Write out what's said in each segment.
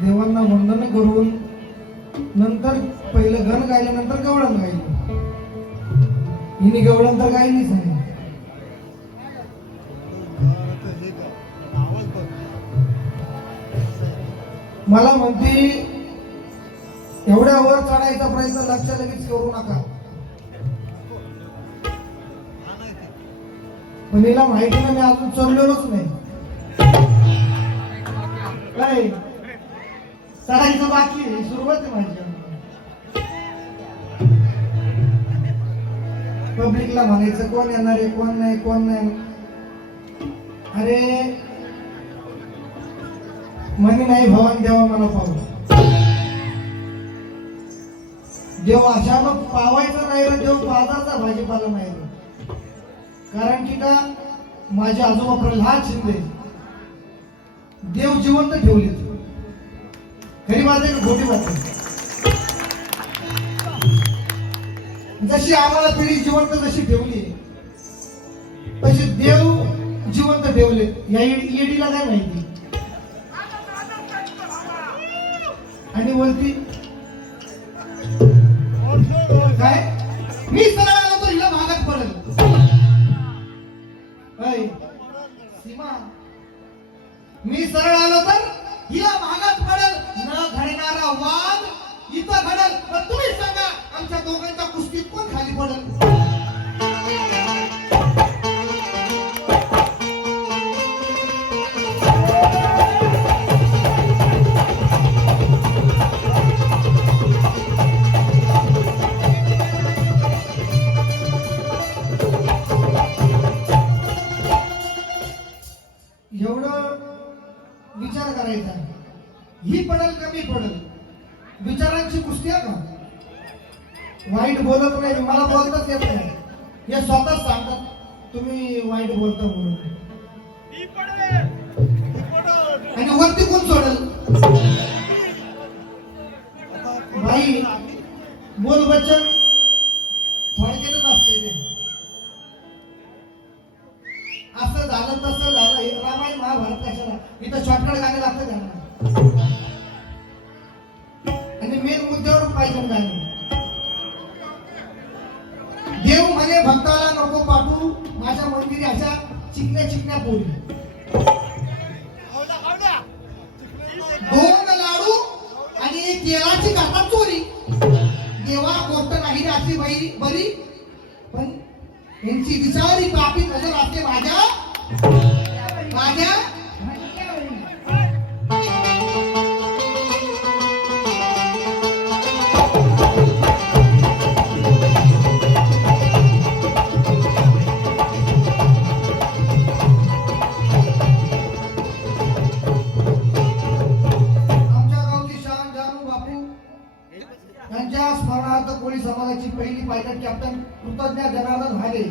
देवांना वंदन करून नंतर पहिलं गण गायलं, नंतर गवळण गायलं. हिने गवळण तर गायलीच नाही. मला म्हणते एवढ्या वर चढायचा प्रयत्न लक्ष लगेच करू नका. पण हिला माहिती ना मी अजून चढलेलोच नाही. काय चढायचं बाकी आहे, सुरुवात आहे माझी. पब्लिकला म्हणायचं कोण येणार आहे, कोण नाही, कोण नाही. अरे म्हणे नाही भवान देवा मला पाहू. देव अशा मग पावायचा नाही रे, देव बाजारचा भाजीपाला नाही रे. कारण की का माझे आजोबा प्रल्हाद शिंदे देव जिवंत ठेवले. खरी बात आहे का खोटी बात आहे? जशी आम्हाला पिढी जिवंत जशी ठेवली तशी देव जिवंत ठेवले. या येडीला काय माहिती? आणि बोलती काय मी सरळ आलो तर हिला भागात पडेल. सीमा मी सरळ आलो तर हिला भागात पडेल. न घडणारा वाद इथं घडेल. पण तुम्ही सांगा आमच्या दोघांच्या कुस्तीत कोण खाली पडेल? एवढं विचार करायचा. ही पडेल कमी पडेल विचारांची कुस्ती आहे का? वाईट बोलत नाही, मला बोलताच येत नाही. हे स्वतःच सांगतात तुम्ही वाईट बोलता म्हणून. आणि वरती कोण सोडेल? बाई बोल बच्चन थोडक्यातच असते ते. असं झालं तसं झालं. रामायण महाभारत कशाला? इथं शॉर्टकट गाणे लागतं त्यांना. आणि मेन मुद्द्यावर पाहिजे गाणे. देव म्हणे भक्ताला नको पाठवू माझ्या मंदिरी अशा चिकण्या चिकण्या पोरी. 2 लाडू आणि तेलाची करतात चोरी. देवा गोष्ट नाही रात्री बाई बरी. पण यांची विचारी पापी नजर असते माझ्या माझ्या. यांच्या स्मरणार्थ कोळी समाजाची पहिली पायलट कॅप्टन कृतज्ञ जनार्दन भाले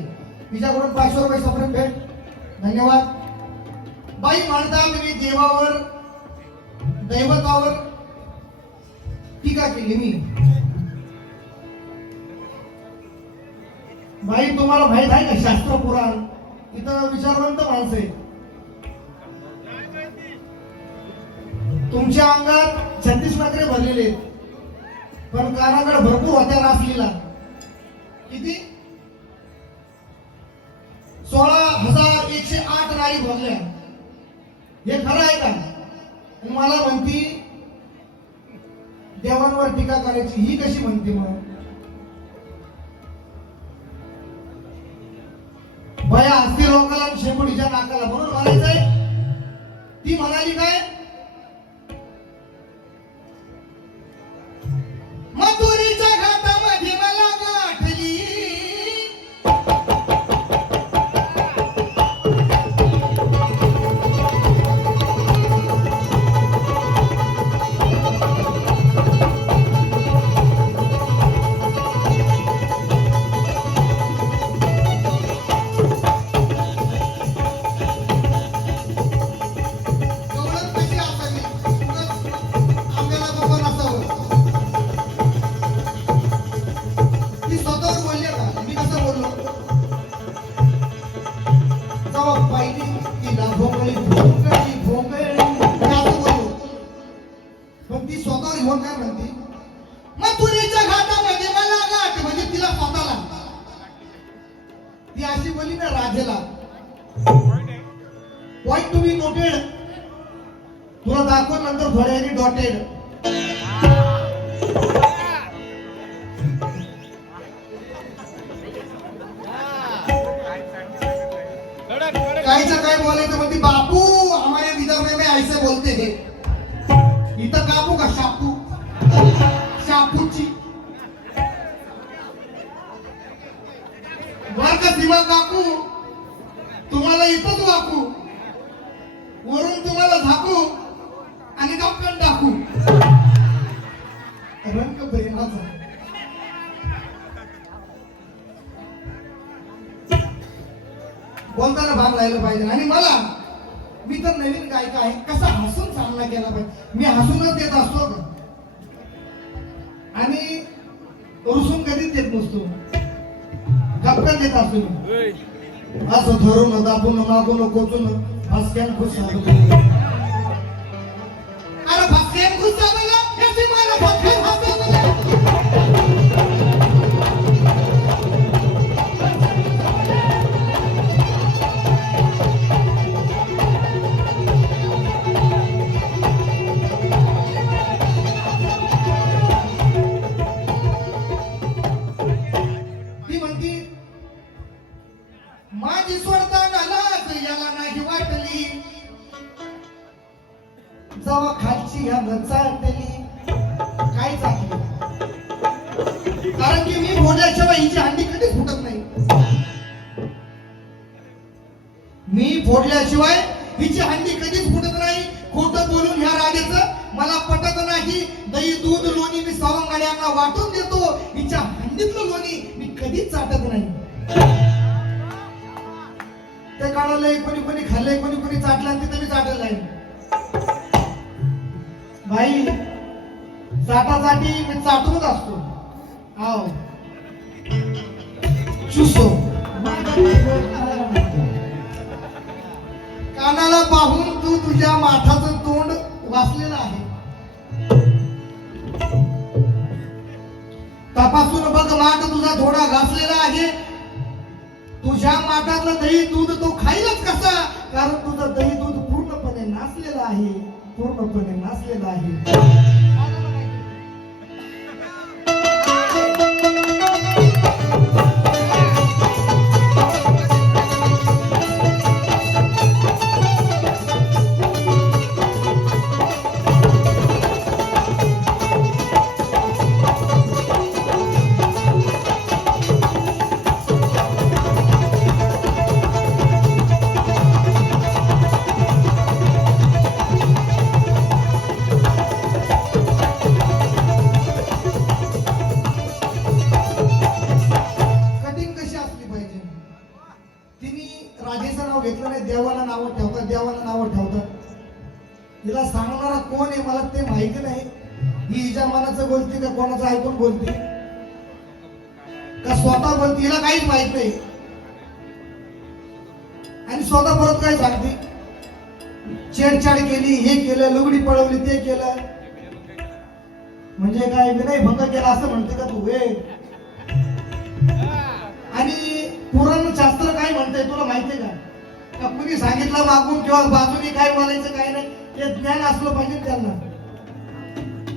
तिच्याकडून 500 रुपये सप्रेम भेट. धन्यवाद. बाई म्हणतात मी देवावर दैवतावर टीका केली. मी बाई तुम्हाला माहित आहे का शास्त्र पुराण इथं विचारवंत माणसं आहे. तुमच्या अंगात 36 नखरे भरलेले आहेत. पण कानाकडे भरपूर होत्या रासलीला. किती? 16,108 नारी भरल्या. हे खरं आहे का? मला म्हणती देवांवर टीका करायची. ही कशी म्हणते? मग बया हस्ती लोकाला शेंबुडीच्या नाकाला म्हणून म्हणायचंय. ती म्हणाली काय? मथुरीच्या घाटामध्ये मला गाठली. एवढंच पण ती स्वतःवर घेऊन काय म्हणते, मथुरेच्या घाटामध्ये मला गाठ, म्हणजे तिला स्वतःला. ती अशी बोलली ना राजेला, पॉइंट टू बी नोटेड, तुला दाखव नंतर थोड्या वेळी डॉटेड. काहीच काय बोलायचं म्हणते, बापू हमारे विदर्भ में ऐसे बोलते हैं. इथं कापू का शापू, शापूची बर का सीमा काकू, तुम्हाला इथंच वाकू, वरून तुम्हाला झाकू आणि गपकन टाकू. रंग प्रेमाचा. बोलताना भाग राहिला पाहिजे. आणि मला, मी तर नवीन गायक आहे, कसा हसून सामना केला पाहिजे. मी हसूनच देत असतो का, आणि रुसून कधीच देत नसतो, गप्पन देत असतो. असं धरून दाबून मागून कोचून फसक्यान खुश झालो. अरे फसक्यान खुश झालो, याची मला फसक्यान हसवलं. माझी सोडताना लाज याला नाही वाटली, जवा खालची ह्या चाटली. काय चाटली, कारण की मी फोडल्याशिवाय हिची अंडी कधीच फुटत नाही. मी फोडल्याशिवाय हिची अंडी कधीच फुटत नाही. खोटं बोलून ह्या राजाचं मला पटत नाही. दही दूध लोणी मी सवंगड्यांना वाटून देतो, हिच्या हंडीतलं लोणी मी कधीच चाटत नाही. ते काढायला कोणी कोणी खाल्लंय, कोणी कोणी चाटलं, तिथे मी चाटलं नाही. भाई चाटासाठी मी चाटूनच असतो. आओ चुसो, कानाला पाहून तू तुझ्या माठाचं तोंड वाचलेलं आहे. तपासून बघ माठ तुझा थोडा घासलेला आहे. तुझ्या माठातलं दही दूध तो खाईलच कसा, कारण तुझं दही दूध पूर्णपणे नासलेलं आहे, पूर्णपणे नासलेलं आहे. राजेचं नाव घेतलं नाही, देवाला नाव ठेवतात, देवाला नाव ठेवतात. तिला सांगणारा कोण आहे मला ते माहिती नाही. ही हिच्या मनाचं बोलते का कोणाचं ऐकून बोलते का स्वतः बोलते, हिला काहीच माहित नाही. आणि स्वतः परत काय सांगते, छेडछाड केली, हे केलं, लुगडी पळवली, ते केलं. म्हणजे काय विनय भंग केला असं म्हणते का तू? आणि पुराण शास्त्र काय म्हणतंय तुला माहितीये का? कुणी सांगितलं मागून किंवा बाजूने काय बोलायचं काय नाही, हे ज्ञान असलं पाहिजे त्यांना.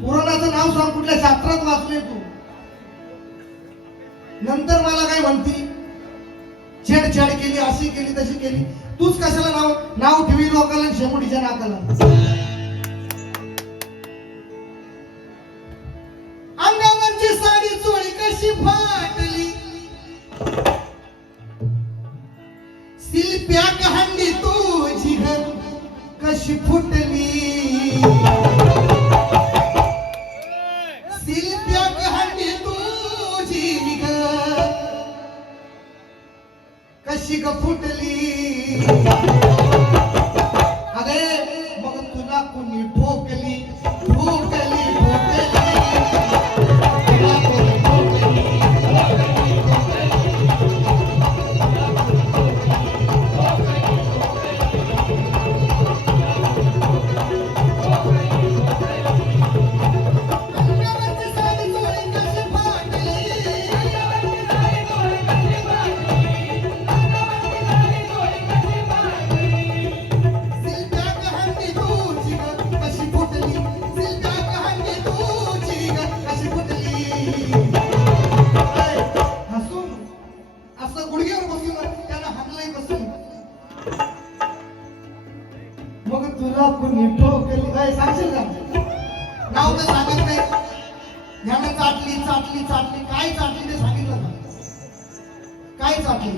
पुराणाचं नाव सांग, कुठल्या शास्त्रात वाचलंय तू? नंतर मला काय म्हणती, छेडछाड केली, अशी केली, तशी केली. तूच कशाला नाव ठेवी लोकांना शेमुडीच्या नाकाला? अंगावरची साडी चोळी कशी फाटली, शिल्प्या हंडी तुझी घर कशी फुटली, शिल्प्या हंडी तुझी घर कशी ग फुटली. अरे मग तुला कुणी ठोकली, ठोकली, ठोकली, तुला कोणी ठोकली. ह्यानं चाटली चाटली चाटली, काय चाटली ते सांगितलं का? काय चाटली?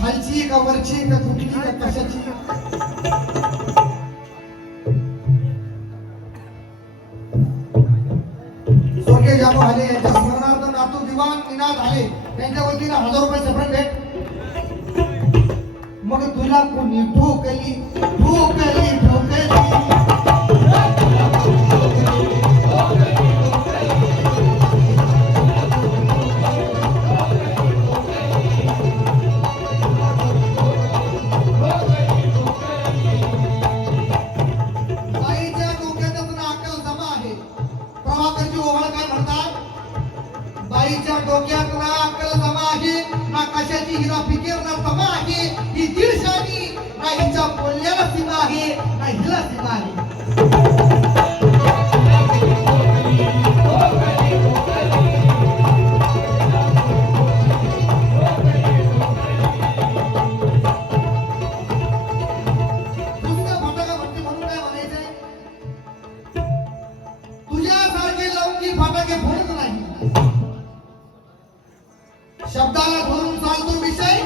खालची का वरची का कुठली का कशाची? स्वर्गीय जामू आले यांच्या स्मरणार्थ नातू दिवाण निनाद आले त्यांच्या वतीने 1000 रुपये सफर भेट. मग तुला कोणी ठोकली ठोकली ठोकली बाईच्या डोक्यातच ना अक्कल जमा आहे. प्रभाकरची ओवाळ काय म्हणतात? बाईच्या डोक्यात ना अक्कल जमा आहे, ना कशाची हिला फिकीर ना तमा आहे. ही दीडशानी ना हिच्या बोलण्याला सीमा आहे, ना हिला सीमा आहे. दुसऱ्या फटाकावरती म्हणून काय म्हणायचंय? तुझ्यासारखे लवंगी फटाके फोडत नाही. शब्दाला धरून चालतो विषय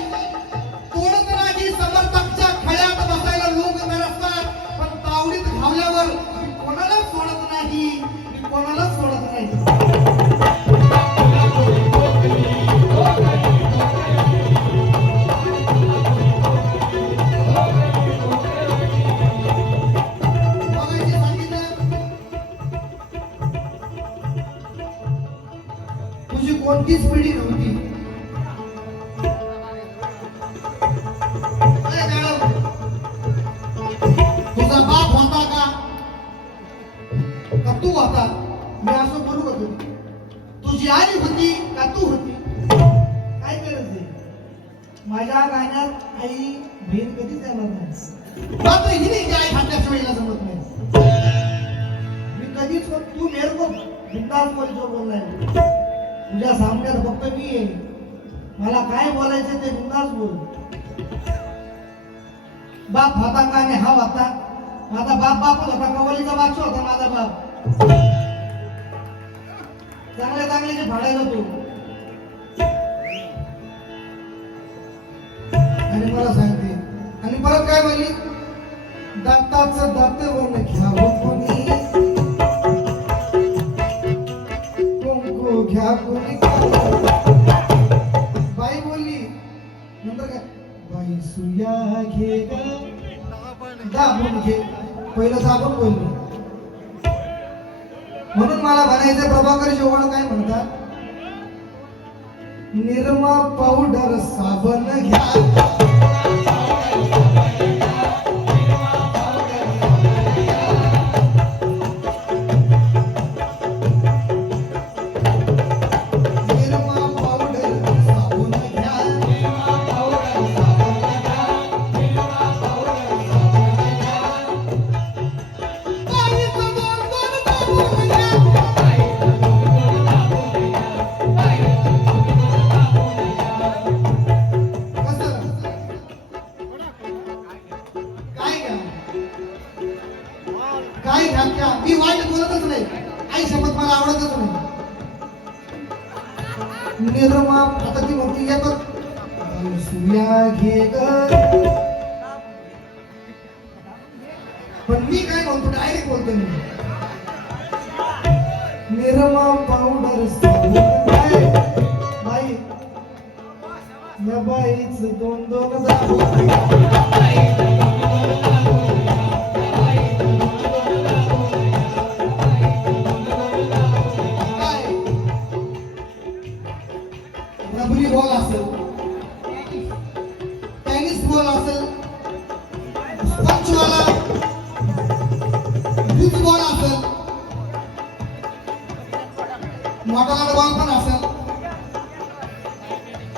तोडत नाही. समर्थकच्या खळ्यात बसायला लोक नसतात, पण तावडीत घावल्यावर मी कोणालाच सोडत नाही, मी कोणालाच सोडत नाही. मगाशी सांगितलं तुझी कोणतीच पिढी नव्हती. अरे मॅडम, तुझा बाप होता का तू होता? मी असं बोलू का? तुझी आई होती का तू होती? काय गरज आहे? माझ्या गाण्यात आई बहीण कधीच येणार नाही. बाप ही नाही की आई खात्याच्या वेळेला जमत नाही. मी कधीच तू मेरे को बिंदास बोलतो बोललाय. तुझ्या सामन्यात फक्त मी आहे. मला काय बोलायचं ते बिंदास बोल. बाप होता का? आणि हा होता. माझा बापच होता. कवलीचा बादशाह होता माझा बाप. चांगल्या चांगल्याचे फाडायला तू. आणि मला सांगते आणि परत काय म्हणली? दत्ताचं दातवण घ्यावं कोणी, कुंकू घ्या कोणी. बाई बोलली नंतर काय? बाई सुया घे ग दाबून घे. पहिलं दाबून बोलली. म्हणून मला म्हणायचं प्रभाकर जेवण काय म्हणतात? निरमा पावडर साबण घ्या. काय घ्या? मी वाईट बोलतच नाही. आई शपथ मला आवडतच नाही. निर्मा आता ती म्हणती येतात सूर्या घे ग. पण मी काय म्हणतो? डायरेक्ट बोलतो मी. निर्मा पावडर बाई या बाईच दोन दोन रबरी बॉल असेल, टेनिस बॉल असेल, स्पंचवाला बुट बॉल असेल, मोठा बॉल पण असेल.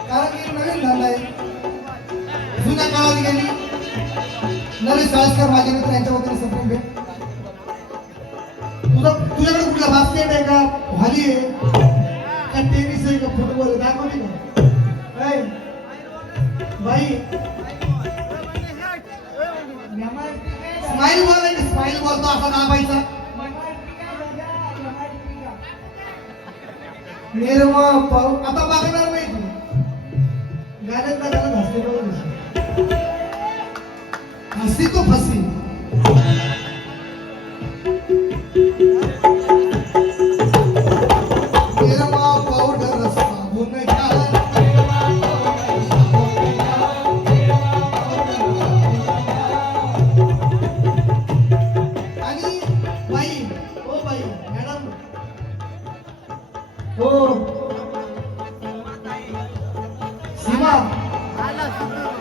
कारण की नवीन धंदा आहे. जुन्या काळात गेली नवीन साळसकर माझे मित्र यांच्या वतीने सप्रेम भेट. तुझ्याकडे कुठला बास्केट आहे का? व्हॉली आहे का? टेनिस आहे का? फुटबॉल आहे? दाखवते का? बाई स्माइल बॉल आहे. स्माइल बॉल तो असा दाबायचा. निर्मा पाऊ आता बघणार नाही तू गाण्यात गाण्याला हसते बघ हसी तो फसी निर्मा पावडर साबून घ्या आणि बाई ओ बाई मॅडम हो सीमा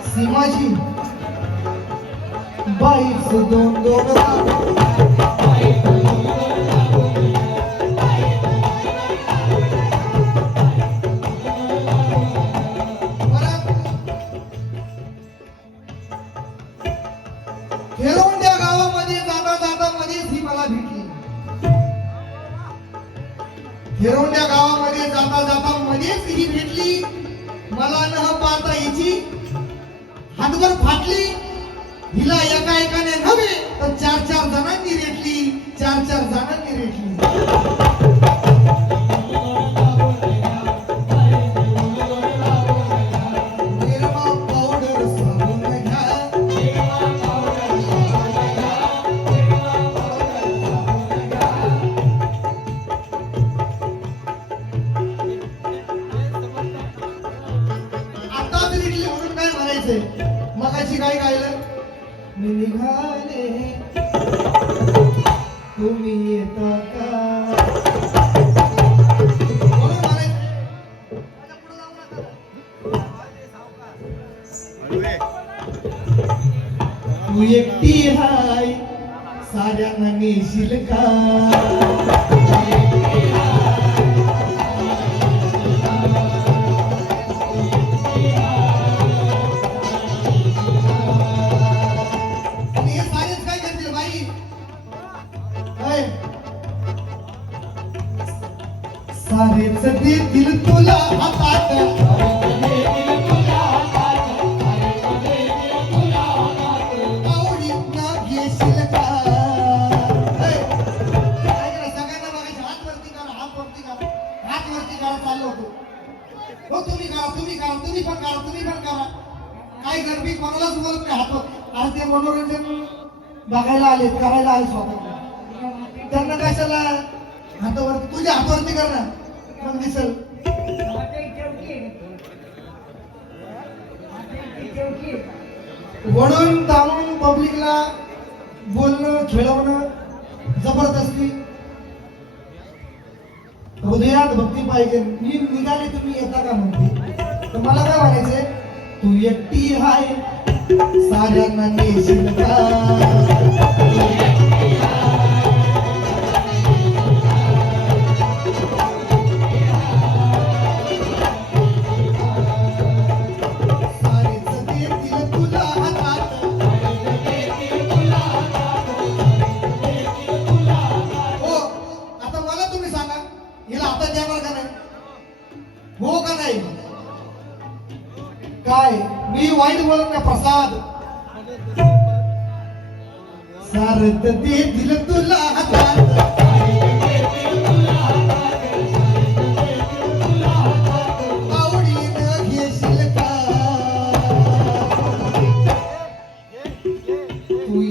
सीमाजी बाईच दोन दोन खेरोंड्या गावामध्ये जाता जाता मध्येच ही मला भेटली खेरोंड्या गावामध्ये जाता जाता मध्येच ही भेटली मला न पाहता हिची हातभर फाटली हिला एका एकाने नव्हे तर चार चार जणांनी रेटली चार चार जणांनी रेटली निर्मा पावडर साबून घ्या आताच रेटली म्हणून काय म्हणायचंय मगाशी काय गायलं मी निघाले तुम्ही येता का म्हणून म्हणायचं. माझ्या पुढं जाऊ नका. तू एकटी हाय साऱ्यांना नेशील का आणि हे सारेच काय करतील बाई काय? सारेच देतील तुला हातात आवडीतनं घेशील का हे, काय केलं? सगळ्यांना बघायचं हात वरती करा हात वरती करा हात वरती करा चाललो होतो हो तुम्ही करा तुम्ही करा तुम्ही पण करा तुम्ही पण करा काय गर्दी कोणालाच बोलत नाही हात अरे ते मनोरंजन बघायला आले करायला आले स्वतः त्यांना कशाला हातावरती तुझ्या हातावरती कर ना मग दिसल वळून ताणून पब्लिकला बोलणं खेळवणं जबरदस्ती हृदयात भक्ती पाहिजे मी निघाले तुम्ही येता का म्हणते तर मला काय म्हणायचंय तू एकटी हाय साऱ्यांना नेशील का सारेच देतील तुला हातात हो आता मला तुम्ही सांगा हिला हातात देणार का नाही हो का नाही काय मी वाईट बोलत नाही प्रसाद सारत देतील तुला हातात आवडीनं घेशील का तू